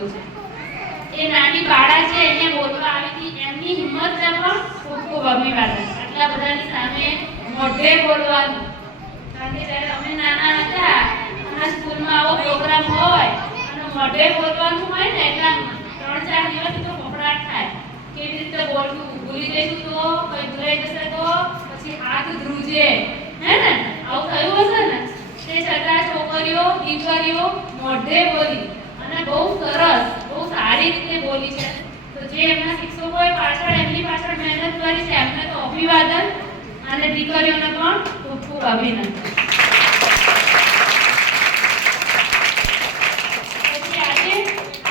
દીધો છે. એ નાની બાળા છે એને બોલવા આવી હતી, એમની હિંમતને પણ ખૂબ ખૂબ અભિવાદન. આટલા બધાની સામે મોઢે બોલવાનું. કારણ કે જ્યારે અમે નાના હતા અને સ્કૂલમાં આવો પ્રોગ્રામ હોય અને મોઢે બોલવાનું હોય ને એટલા 3-4 દિવસ તો કપડાટ થાય. કેવી રીતે બોલવું, ભૂલી જઈશું તો, કોઈ ભૂલાઈ જશે તો, પછી હાથ ધ્રુજે, હે ને? આવું થયું હશે ને? તે છતાં છોકરીઓ દીકરીઓ મોઢે બોલી અને બહુ સરસ, બહુ સારી રીતે બોલી છે. તો જે એમના શિક્ષકોએ પાછળ એમની પાછળ મહેનત કરી છે એમને તો અભિવાદન, અને દીકરીઓને પણ ખૂબ ખૂબ અભિનંદન. પછી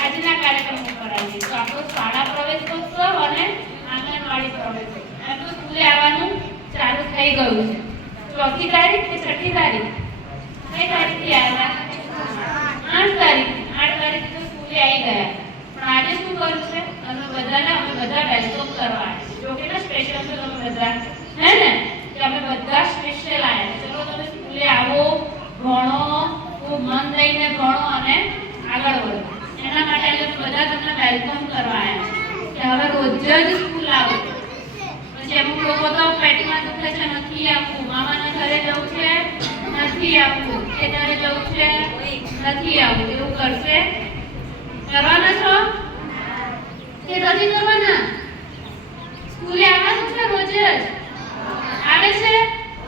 આજના કાર્યક્રમ ઉપર આવીએ તો આપણો શાળા પ્રવેશોત્સવ અને આંગણવાડી પ્રવેશોત્સવ. એમ તો સ્કૂલે આવવાનું ચાલુ થઈ ગયું છે. 4મી તારીખ કે 6મી તારીખ? કઈ તારીખથી આવ્યા? 8 તારીખ. 8 તારીખથી તો સ્કૂલે આવી ગયા. પણ આજે શું કર્યું છે? અમે બધા વેલકમ કરવા આવ્યા. જો કે સ્પેશિયલ તો તમે બધા, હે ને? કે અમે બધા સ્પેશિયલ આવ્યા. ચલો તમે સ્કૂલે આવો, ભણો, ખૂબ મન દઈને ભણો અને આગળ વધો. એના માટે આજે બધા તમને વેલકમ કરવા આવ્યા કે હવે રોજ જ સ્કૂલ આવો. પછી અમુક લોકો તો પેટમાં દુખે છે, નથી આવવું, મામાના ઘરે જવું છે, નથી આવવું, ખેતરે જવું છે, નથી આવવું, એવું કરશે? કરવાના છો કે નથી કરવાના? સ્કૂલે આવવાનું છે રોજ જ? આવે છે?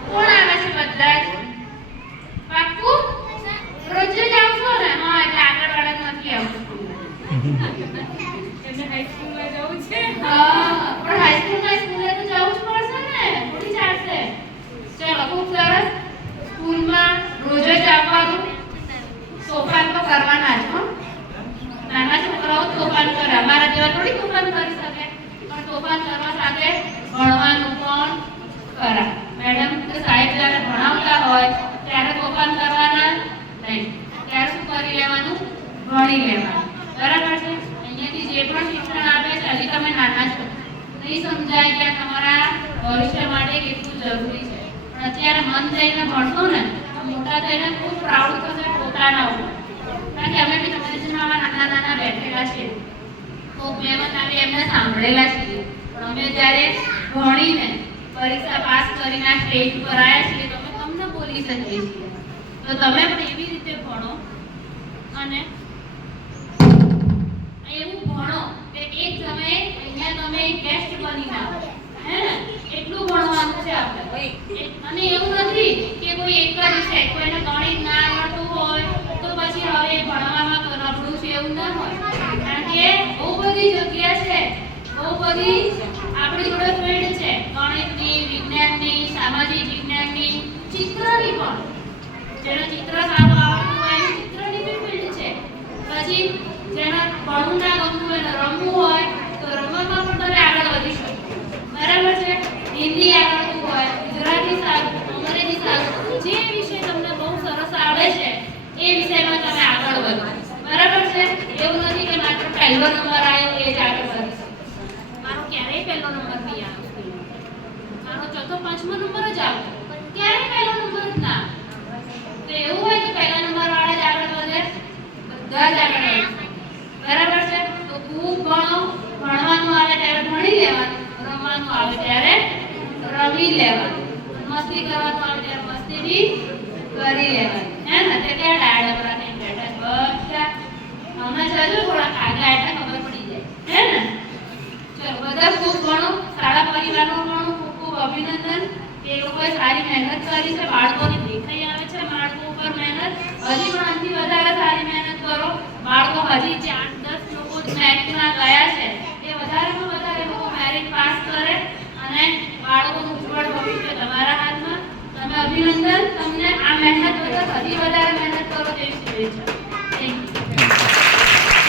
કોણ આવે છે? બધા જ પાક્કું રોજ જ આવશો ને? હા, એટલે આગળવાળા નથી આવતું. એમને હાઈસ્કૂલમાં જવું છે. હા, પણ હાઈસ્કૂલમાં સ્કૂલે તો જવું જ પડશે ને, થોડી ચાલશે. ચલો, ખૂબ સરસ. સ્કૂલમાં રોજ જ આવવાનું. તોફાન તો કરવાના જ, હો. નાના છોકરાઓ તોફાન કરે, અમારા જેવા થોડી તોફાન કરી શકે, પણ તોફાન કરવા સાથે ભણવાનું પણ કરા. મેડમ કે સાહેબ જ્યારે ભણાવતા હોય ત્યારે તોફાન કરવાના નહીં. ત્યારે શું કરી લેવાનું? ભણી લેવાનું. બરાબર છે? અહીંયાથી જે પણ શિક્ષણ આપે છે, હજી તમે નાના છો, નહીં સમજાય કે તમારા ભવિષ્ય માટે કેટલું જરૂરી છે. પણ અત્યારે મન દઈને ભણશો ને તો મોટા થઈને ખૂબ પ્રાઉડ થશે પોતાના ઉપર. કારણ કે અમે બી તમારી જેમ આવા નાના બેઠેલા છીએ, ખૂબ મહેનત આવી એમને સાંભળેલા છીએ. પણ અમે જ્યારે ભણીને પરીક્ષા પાસ કરીને આ સ્ટેજ પર આવ્યા છીએ તો અમે તમને બોલી શકીએ છીએ. તો તમે પણ એવી રીતે ભણો અને એવું ભણો કે એક સમયે અહીંયા તમે ગેસ્ટ બની જાઓ, હે ને? એટલું ભણવાનું છે આપણે. અને એવું નથી કે કોઈ એક જ છે, કોઈને ગણિત ના આવડતું હોય તો પછી હવે ભણવામાં નબળું છે, એવું ના હોય. કારણ કે બહુ બધી જગ્યા છે, બહુ બધી આપણી જોડે ફિલ્ડ છે, ગણિતની, વિજ્ઞાનની, સામાજિક વિજ્ઞાનની, ચિત્રની પણ. જેને ચિત્ર સારું આવડતું હોય એની ચિત્રની બી ફિલ્ડ છે. પછી જેને ભણવું ના ગમતું હોય ને રમવું હોય તો રમવામાં પણ તમે આગળ વધી શકો. બરાબર છે? હિન્દી આવડતું હોય, ગુજરાતી સારું, અંગ્રેજી સારું, જે વિષય તમને બહુ સરસ આવડે છે એ વિષયમાં તમે આગળ વધો. બરાબર છે? એવું નથી કે માત્ર પહેલો નંબર આવ્યો એ જ આગળ વધી શકો. મારો ક્યારેય પહેલો નંબર નહીં આવ્યો, મારો 4th-5મો નંબર જ આવ્યો, ક્યારેય પહેલો નંબર જ ના. તો એવું હોય કે પહેલા નંબર વાળા જ આગળ વધે? બધા જ આગળ વધે. બરાબર છે? તો ખૂબ ભણો, ભણવાનું આવે ત્યારે ભણી લેવાનું, રમવાનું આવે ત્યારે રમી લેવાનું, મસ્તી કરવાનું આવે ત્યારે મસ્તી બી કરી લેવાની, હે ને? તે ક્યાં ડાયડા પર આવીને બેઠા બધા? અમે જજો થોડા આગળ એટલે ખબર પડી જાય, હે ને? ચલો, બધા ખૂબ ભણો. શાળા પરિવારનો પણ ખૂબ ખૂબ અભિનંદન. એ લોકોએ સારી મહેનત કરી છે. બાળકોની દેખાઈ આવે છે બાળકો ઉપર મહેનત. હજી પણ આનાથી વધારે સારી મહેનત કરો. બાળકો હજી જે 8-10 લોકો મેરિટમાં ગયા છે એ વધારેમાં વધારે લોકો મેરિટ પાસ કરે અને બાળકોનું ઉજ્જવળ ભવિષ્ય તમારા હાથમાં. તમે અભિનંદન. તમને આ મહેનત વગર હજી વધારે મહેનત કરો તેવી શુભેચ્છા. Thank you.